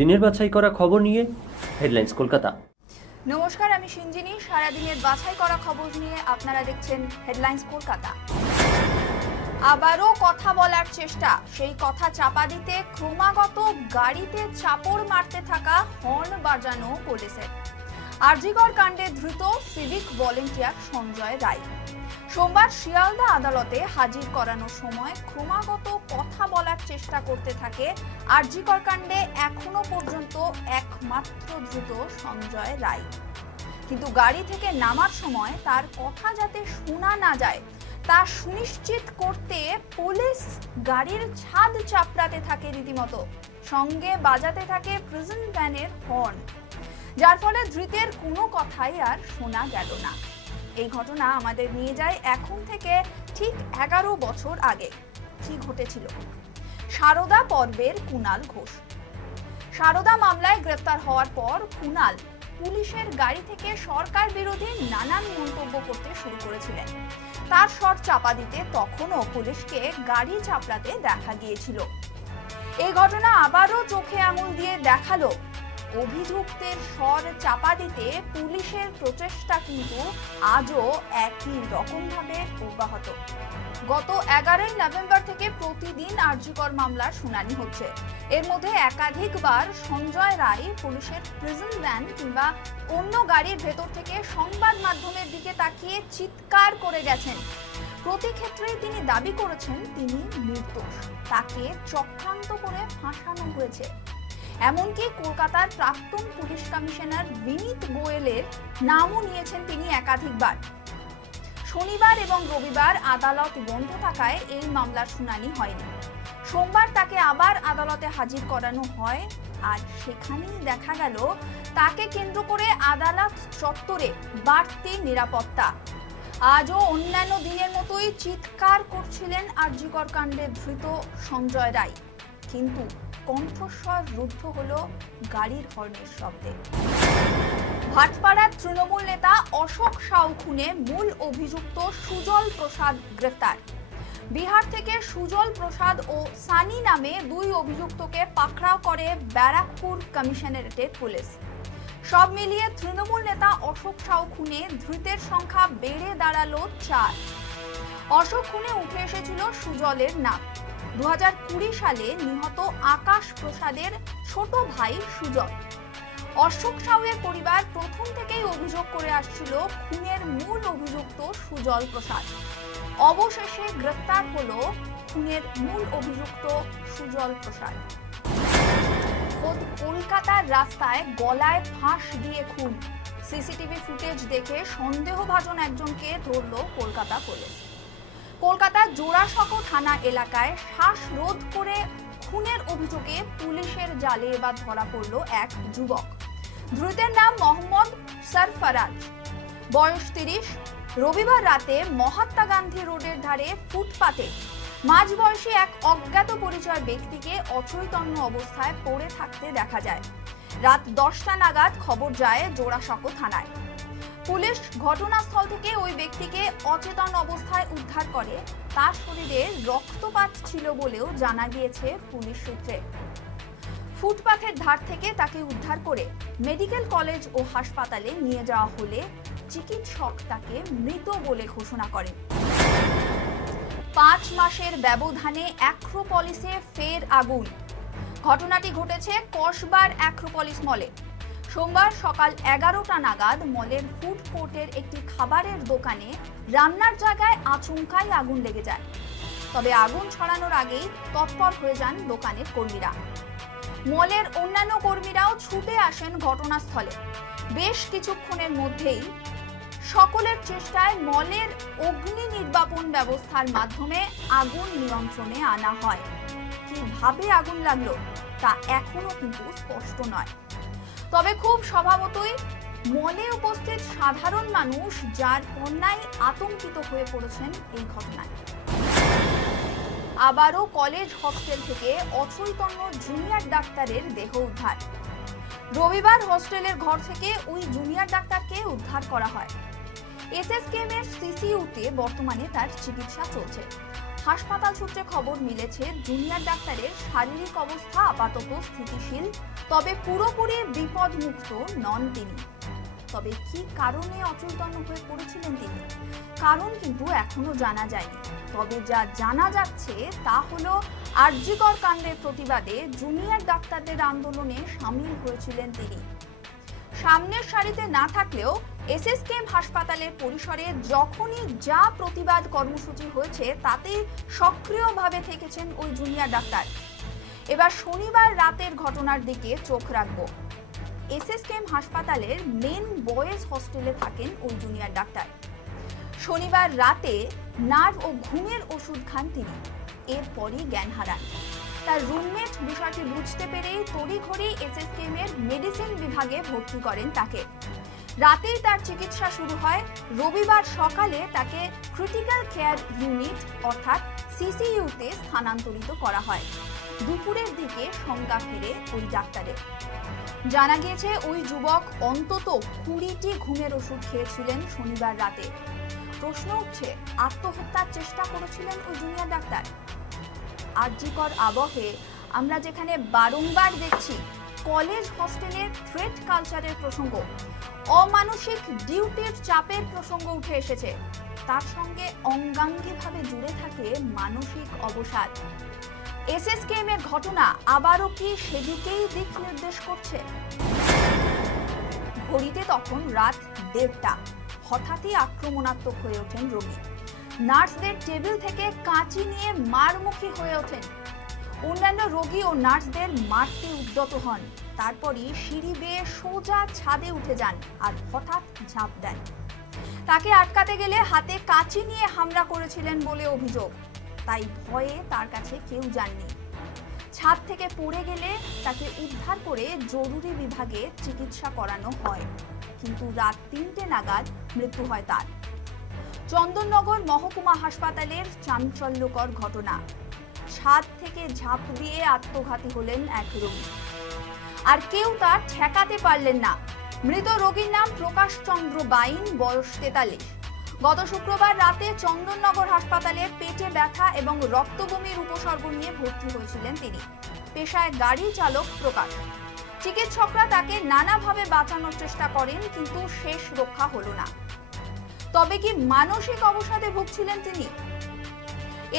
দিনের বাছাই করা খবর নিয়ে হেডলাইন্স কলকাতা। নমস্কার, আমি সিঞ্জিনী। সারাদিনের বাছাই করা খবর নিয়ে আপনারা দেখছেন হেডলাইন্স কলকাতা। আবারও কথা বলার চেষ্টা। সেই কথা চাপা দিতে ক্রমাগত গাড়িতে চাপড় মারতে থাকা হর্ন বাজানো পুলিশের। আরজিকর কাণ্ডে ধৃত সিভিক ভলেন্টিয়ার সঞ্জয় রায়। সোমবার শিয়ালদা আদালতে হাজির করানোর সময় ক্রমাগত কথা বলার চেষ্টা করতে থাকে আরজিকর কাণ্ডে এখনও পর্যন্ত একমাত্র ধৃত সঞ্জয় রায়। কিন্তু গাড়ি থেকে নামার সময় তার কথা যাতে শোনা না যায়, তা সুনিশ্চিত করতে পুলিশ গাড়ির ছাদ চাপড়াতে থাকে রীতিমতো। সঙ্গে বাজাতে থাকে প্রিজন ভ্যানের হর্ন যার ফলে ধৃতের কোনো কথাই আর শোনা গেল না। এই ঘটনা আমাদের নিয়ে যায় এখন থেকে ঠিক এগারো বছর আগে। কি ঘটেছিল? সারদা পর্বের কুনাল ঘোষ। সারদা মামলায় গ্রেপ্তার হওয়ার পর কুনাল পুলিশের গাড়ি থেকে সরকার বিরোধী নানান মন্তব্য করতে শুরু করেছিলেন। তার স্বর চাপা দিতে তখনও পুলিশকে গাড়ি চাপড়াতে দেখা গিয়েছিল। এই ঘটনা আবারও চোখে আঙুল দিয়ে দেখাল অভিযুক্তের স্বর চাপা দিতে পুলিশের প্রচেষ্টা কিন্তু আজও একই রকমভাবে অব্যাহত। গত এগারোই নভেম্বর থেকে প্রতিদিন আর্যকর মামলার শুনানি হচ্ছে। এর মধ্যে একাধিকবার সঞ্জয় রায় পুলিশের প্রিজন ভ্যান কিংবা অন্য গাড়ির ভেতর থেকে সংবাদ মাধ্যমের দিকে তাকিয়ে চিৎকার করে গেছেন। প্রতি ক্ষেত্রেই তিনি দাবি করেছেন, তিনি নির্দোষ। তাকে চক্রান্ত করে ফাঁসানো হয়েছে। এমনকি কলকাতার প্রাক্তন পুলিশ কমিশনার বিনীত গোয়েলের নামও নিয়েছেন তিনি একাধিকবার। শনিবার এবং রবিবার আদালত বন্ধ থাকায় এই মামলার শুনানি হয়নি। সোমবার তাকে আবার আদালতে হাজির করানো হয়। আর সেখানেই দেখা গেল, তাকে কেন্দ্র করে আদালত চত্বরে বাড়তি নিরাপত্তা। আজও অন্যান্য দিনের মতোই চিৎকার করছিলেন আরজিকর কাণ্ডে ধৃত সঞ্জয় রায়। কিন্তু কণ্ঠস্বর রুদ্ধ হলো গাড়ির হর্নের শব্দে। ভাটপাড়ার তৃণমূল নেতা অশোক সাউ খুনে মূল অভিযুক্ত সুজল প্রসাদ গ্রেফতার। বিহার থেকে সুজল প্রসাদ ও সানি নামে দুই অভিযুক্তকে পাকড়াও করে ব্যারাকপুর কমিশনারেটের পুলিশ। সব মিলিয়ে তৃণমূল নেতা অশোক সাউ খুনে ধৃতের সংখ্যা বেড়ে দাঁড়াল চার। অশোক খুনে উঠে এসেছিল সুজলের নাম দু হাজার কুড়ি সালে নিহত আকাশ প্রসাদের ছোট ভাই সুজল অশোক সাউয়ের পরিবার প্রথম থেকেই অভিযোগ করে আসছিল, খুনের মূল অভিযুক্ত সুজল প্রসাদ। অবশেষে গ্রেফতার হল খুনের মূল অভিযুক্ত সুজল প্রসাদ। কলকাতার রাস্তায় গলায় ফাঁস দিয়ে খুন। সিসিটিভি ফুটেজ দেখে সন্দেহভাজন একজনকে ধরল কলকাতা পুলিশ। কলকাতার জোড়াসাঁকো থানা এলাকায় শ্বাসরোধ করে খুনের অভিযোগে পুলিশের জালে এবার ধরা পড়ল এক যুবক। ধৃতের নাম মোহাম্মদ সরফরাজ। বয়স তিরিশ। রবিবার রাতে মহাত্মা গান্ধী রোডের ধারে ফুটপাতে মাঝবয়সী এক অজ্ঞাত পরিচয় ব্যক্তিকে অচৈতন্য অবস্থায় পড়ে থাকতে দেখা যায়। রাত দশটা নাগাদ খবর যায় জোড়াসাঁকো থানায়। পুলিশ ঘটনাস্থল থেকে ওই ব্যক্তিকে অচেতন অবস্থায় উদ্ধার করে। তার শরীরে রক্তপাত ছিল বলেও জানা গিয়েছে পুলিশ সূত্রে। ফুটপাথের ধার থেকে তাকে উদ্ধার করে মেডিকেল কলেজ ও হাসপাতালে নিয়ে যাওয়া হলে চিকিৎসক তাকে মৃত বলে ঘোষণা করেন। পাঁচ মাসের ব্যবধানে অ্যাক্রোপলিসে ফের আগুন। ঘটনাটি ঘটেছে কসবার অ্যাক্রোপলিস মলে। সোমবার সকাল এগারোটা নাগাদ মলের ফুড কোর্টের একটি খাবারের দোকানে রান্নার জায়গায় আচমকাই আগুন লেগে যায়। তবে আগুন ছড়ানোর আগেই তৎপর হয়ে যান দোকানের কর্মীরা। মলের অন্যান্য কর্মীরাও ছুটে আসেন ঘটনাস্থলে। বেশ কিছুক্ষণের মধ্যেই সকলের চেষ্টায় মলের অগ্নি নির্বাপন ব্যবস্থার মাধ্যমে আগুন নিয়ন্ত্রণে আনা হয়। কীভাবে আগুন লাগল তা এখনও কিন্তু স্পষ্ট নয়। তবে খুব স্বভাবতই মলে উপস্থিত সাধারণ মানুষ যার কন্যায় আতঙ্কিত হয়ে পড়েছেন এই ঘটনায়। আবারও কলেজ হস্টেল থেকে অচৈতন্য জুনিয়র ডাক্তারের দেহ উদ্ধার। রবিবার হস্টেলের ঘর থেকে ওই জুনিয়র ডাক্তারকে উদ্ধার করা হয়। এসএসকেএম এর সিসিইউতে বর্তমানে তার চিকিৎসা চলছে। হাসপাতাল সূত্রে খবর মিলেছে, জুনিয়র ডাক্তারের শারীরিক অবস্থা আপাতত স্থিতিশীল, তবে পুরোপুরি বিপদমুক্ত নন তিনি। তবে কি কারণে অচৈতন্য হয়ে পড়েছিলেন তিনি? কারণ কিন্তু এখনও জানা যায়নি। তবে যা জানা যাচ্ছে তা হলো, আরজিকর কাণ্ডের প্রতিবাদে জুনিয়র ডাক্তারদের আন্দোলনে সামিল হয়েছিলেন তিনি। সামনের সারিতে না থাকলেও এসএসকেএম হাসপাতালের পরিসরে যখনই যা প্রতিবাদ কর্মসূচি হয়েছে তাতে সক্রিয়ভাবে থেকেছেন ওই জুনিয়র ডাক্তার। এবার শনিবার রাতের ঘটনার দিকে চোখ রাখব। এসএসকেএম হাসপাতালের মেন বয়েজ হস্টেলে থাকেন ওই জুনিয়র ডাক্তার। শনিবার রাতে নার্ভ ও ঘুমের ওষুধ খান তিনি। এরপরই জ্ঞান হারান। তার রুমমেট বিষয়টি বুঝতে পেরেই তড়িঘড়ি এসএসকেএম এর মেডিসিন বিভাগে ভর্তি করেন তাকে। রাতেই তার চিকিৎসা শুরু হয়। রবিবার সকালে তাকে ক্রিটিক্যাল কেয়ার ইউনিট অর্থাৎ সিসিইউতে স্থানান্তরিত করা হয়। দুপুরের দিকে সংজ্ঞা ফিরে ওই ডাক্তারের। জানা গিয়েছে, ওই যুবক অন্তত কুড়িটি ঘুমের ওষুধ খেয়েছিলেন শনিবার রাতে। প্রশ্ন উঠছে, আত্মহত্যার চেষ্টা করেছিলেন ওই জুনিয়র ডাক্তার? আর্যিকর আবহে আমরা যেখানে বারংবার দেখছি কলেজ হস্টেলে থ্রেট কালচারের প্রসঙ্গ, অমানসিক ডিউটির চাপের প্রসঙ্গ উঠে এসেছে। তার সঙ্গে অঙ্গাঙ্গিভাবে জুড়ে থাকে মানসিক অবসাদ। এসএসকেএম এর ঘটনা আবারও কি সেদিকেই দিক নির্দেশ করছে? ঘড়িতে তখন রাত দেড়টা, হঠাৎই আক্রমণাত্মক হয়ে ওঠেন রোগী। নার্সদের টেবিল থেকে কাঁচি নিয়ে মারমুখী হয়ে ওঠেন। অন্যান্য রোগী ও নার্সদের মারতে উদ্যত হন। তারপরই সিঁড়ি বেয়ে সোজা ছাদে উঠে যান আর হঠাৎ ঝাঁপ দেন। তাকে আটকাতে গেলে হাতে কাঁচি নিয়ে হামলা করেছিলেন বলে অভিযোগ। তাই ভয়ে তার কাছে কেউ যাননি। ছাদ থেকে পড়ে গেলে তাকে উদ্ধার করে জরুরি বিভাগে চিকিৎসা করানো হয়। কিন্তু রাত তিনটে নাগাদ মৃত্যু হয় তার। চন্দননগর মহকুমা হাসপাতালের চাঞ্চল্যকর ঘটনা। ছাদ থেকে ঝাঁপ দিয়ে আত্মঘাতী হলেন এক রোগী। আর কেউ তা ঠেকাতে পারলেন না। মৃত রোগীর নাম প্রকাশ চন্দ্র বাইন, বয়স তেতাল্লিশ। গত শুক্রবার রাতে চন্দননগর হাসপাতালে পেটে ব্যথা এবং রক্তবমির উপসর্গ নিয়ে ভর্তি হয়েছিলেন তিনি। পেশায় গাড়ি চালক প্রকাশ। চিকিৎসকরা তাকে নানাভাবে বাঁচানোর চেষ্টা করেন, কিন্তু শেষ রক্ষা হলো না। তবে কি মানসিক অবসাদে ভুগছিলেন তিনি?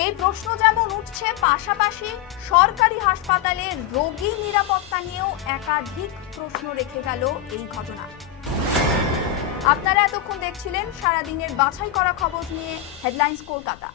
এই প্রশ্ন যেমন উঠছে, পাশাপাশি সরকারি হাসপাতালে রোগী নিরাপত্তা নিয়েও একাধিক প্রশ্ন রেখে গেল এই ঘটনা। আপনারা এতক্ষণ দেখছিলেন সারাদিনের বাছাই করা খবর নিয়ে হেডলাইন্স কলকাতা।